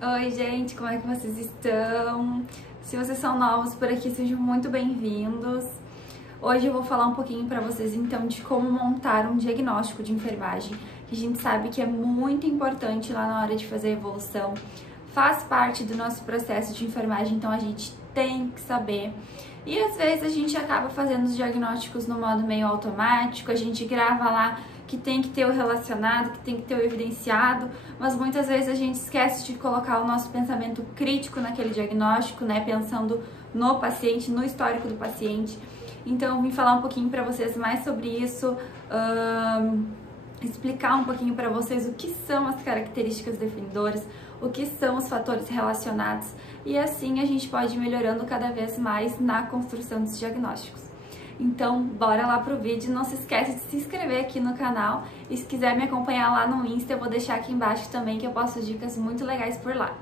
Oi, gente, como é que vocês estão? Se vocês são novos por aqui, sejam muito bem-vindos. Hoje eu vou falar um pouquinho para vocês, então, de como montar um diagnóstico de enfermagem, que a gente sabe que é muito importante lá na hora de fazer a evolução. Faz parte do nosso processo de enfermagem, então a gente tem que saber. E às vezes a gente acaba fazendo os diagnósticos no modo meio automático, a gente grava lá que tem que ter o relacionado, que tem que ter o evidenciado, mas muitas vezes a gente esquece de colocar o nosso pensamento crítico naquele diagnóstico, né, pensando no paciente, no histórico do paciente. Então eu vim falar um pouquinho para vocês mais sobre isso, explicar um pouquinho para vocês o que são as características definidoras, o que são os fatores relacionados, e assim a gente pode ir melhorando cada vez mais na construção dos diagnósticos. Então, bora lá pro vídeo. Não se esquece de se inscrever aqui no canal, e se quiser me acompanhar lá no Insta, eu vou deixar aqui embaixo também, que eu posto dicas muito legais por lá.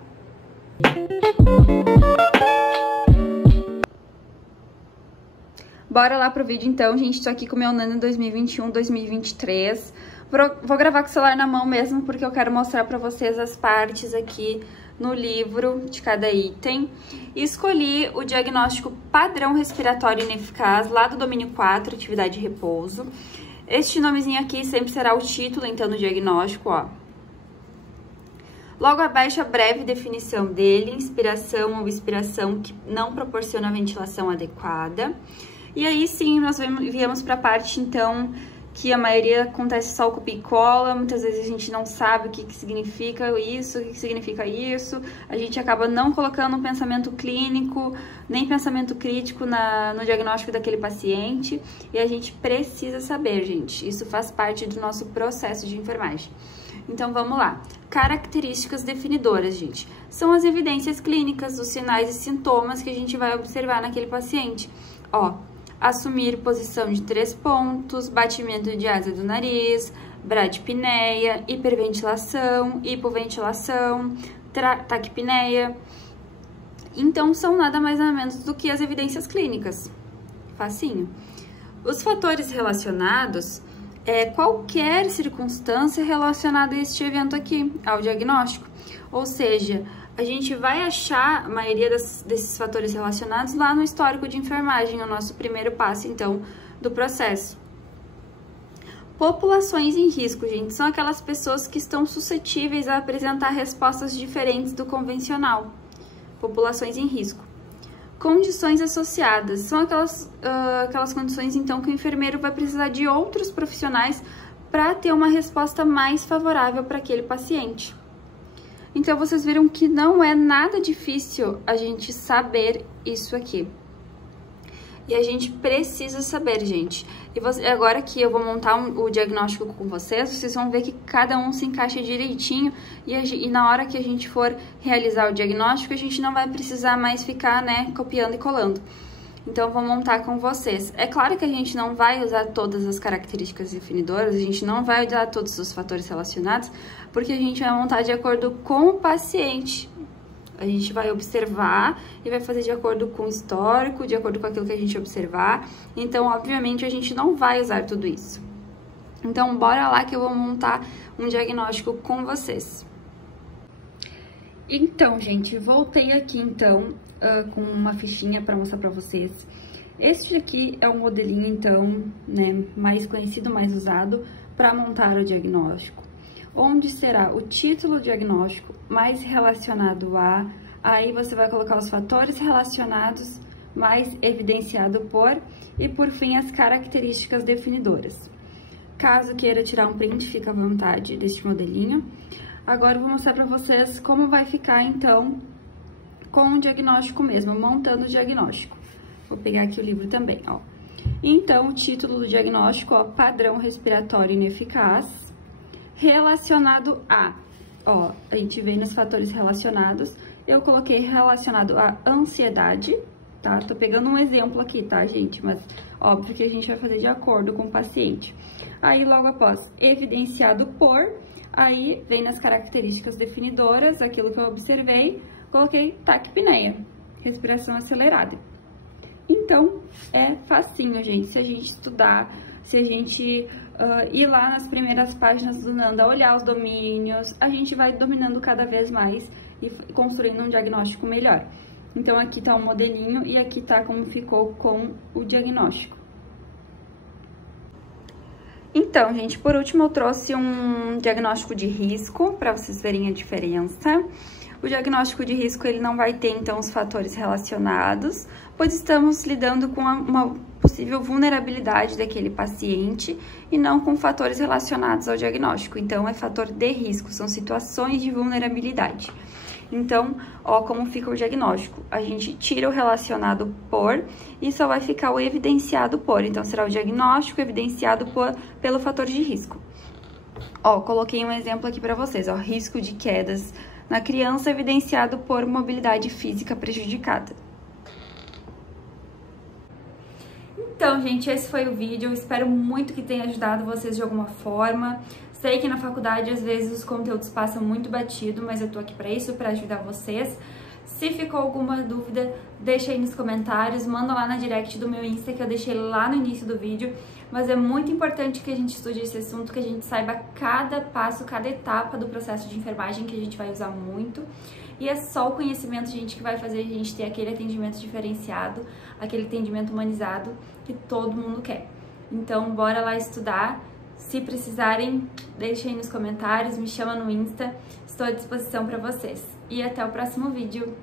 Bora lá pro vídeo então, gente. Tô aqui com o meu Nano 2021-2023. Vou gravar com o celular na mão mesmo, porque eu quero mostrar pra vocês as partes aqui no livro de cada item. Escolhi o diagnóstico padrão respiratório ineficaz, lá do domínio 4, atividade e repouso. Este nomezinho aqui sempre será o título, então, do diagnóstico, ó. Logo abaixo, a breve definição dele: inspiração ou expiração que não proporciona ventilação adequada. E aí sim, nós viemos para a parte, então, que a maioria acontece só o copia e cola. Muitas vezes a gente não sabe o que significa isso, o que significa isso. A gente acaba não colocando um pensamento clínico, nem pensamento crítico no diagnóstico daquele paciente. E a gente precisa saber, gente. Isso faz parte do nosso processo de enfermagem. Então, vamos lá. Características definidoras, gente. São as evidências clínicas, os sinais e sintomas que a gente vai observar naquele paciente. Ó, assumir posição de 3 pontos, batimento de asa do nariz, bradipneia, hiperventilação, hipoventilação, taquipneia. Então, são nada mais nada menos do que as evidências clínicas. Facinho. Os fatores relacionados é qualquer circunstância relacionada a este evento aqui, ao diagnóstico. Ou seja, a gente vai achar a maioria desses fatores relacionados lá no histórico de enfermagem, o nosso primeiro passo, então, do processo. Populações em risco, gente, são aquelas pessoas que estão suscetíveis a apresentar respostas diferentes do convencional. Populações em risco. Condições associadas, são aquelas condições, então, que o enfermeiro vai precisar de outros profissionais para ter uma resposta mais favorável para aquele paciente. Então, vocês viram que não é nada difícil a gente saber isso aqui. E a gente precisa saber, gente. E agora que eu vou montar o diagnóstico com vocês vão ver que cada um se encaixa direitinho. E na hora que a gente for realizar o diagnóstico, a gente não vai precisar mais ficar, né, copiando e colando. Então, vou montar com vocês. É claro que a gente não vai usar todas as características definidoras, a gente não vai usar todos os fatores relacionados, porque a gente vai montar de acordo com o paciente. A gente vai observar e vai fazer de acordo com o histórico, de acordo com aquilo que a gente observar. Então, obviamente, a gente não vai usar tudo isso. Então, bora lá que eu vou montar um diagnóstico com vocês. Então, gente, voltei aqui, então, com uma fichinha para mostrar para vocês. Este aqui é o modelinho, então, né, mais conhecido, mais usado para montar o diagnóstico, onde será o título do diagnóstico mais relacionado a, aí você vai colocar os fatores relacionados mais evidenciado por, e por fim as características definidoras. Caso queira tirar um print, fica à vontade deste modelinho. Agora eu vou mostrar para vocês como vai ficar, então, com o diagnóstico mesmo, montando o diagnóstico. Vou pegar aqui o livro também, ó. Então, o título do diagnóstico, ó, padrão respiratório ineficaz, relacionado a, ó, a gente vê nos fatores relacionados, eu coloquei relacionado a ansiedade, tá? Tô pegando um exemplo aqui, tá, gente? Mas, óbvio que a gente vai fazer de acordo com o paciente. Aí, logo após, evidenciado por, aí vem nas características definidoras, aquilo que eu observei, coloquei taquipneia, respiração acelerada. Então, é facinho, gente, se a gente estudar, se a gente ir lá nas primeiras páginas do Nanda, olhar os domínios, a gente vai dominando cada vez mais e construindo um diagnóstico melhor. Então, aqui tá o modelinho e aqui tá como ficou com o diagnóstico. Então, gente, por último eu trouxe um diagnóstico de risco, para vocês verem a diferença. O diagnóstico de risco, ele não vai ter, então, os fatores relacionados, pois estamos lidando com uma possível vulnerabilidade daquele paciente e não com fatores relacionados ao diagnóstico. Então, é fator de risco, são situações de vulnerabilidade. Então, ó, como fica o diagnóstico. A gente tira o relacionado por e só vai ficar o evidenciado por. Então, será o diagnóstico evidenciado pelo fator de risco. Ó, coloquei um exemplo aqui para vocês, ó, risco de quedas na criança evidenciado por mobilidade física prejudicada. Então, gente, esse foi o vídeo. Eu espero muito que tenha ajudado vocês de alguma forma. Sei que na faculdade, às vezes, os conteúdos passam muito batido, mas eu tô aqui pra isso, pra ajudar vocês. Se ficou alguma dúvida, deixa aí nos comentários, manda lá na direct do meu Insta, que eu deixei lá no início do vídeo. Mas é muito importante que a gente estude esse assunto, que a gente saiba cada passo, cada etapa do processo de enfermagem, que a gente vai usar muito. E é só o conhecimento, gente, que vai fazer a gente ter aquele atendimento diferenciado, aquele atendimento humanizado que todo mundo quer. Então, bora lá estudar. Se precisarem, deixem aí nos comentários, me chama no Insta, estou à disposição para vocês. E até o próximo vídeo.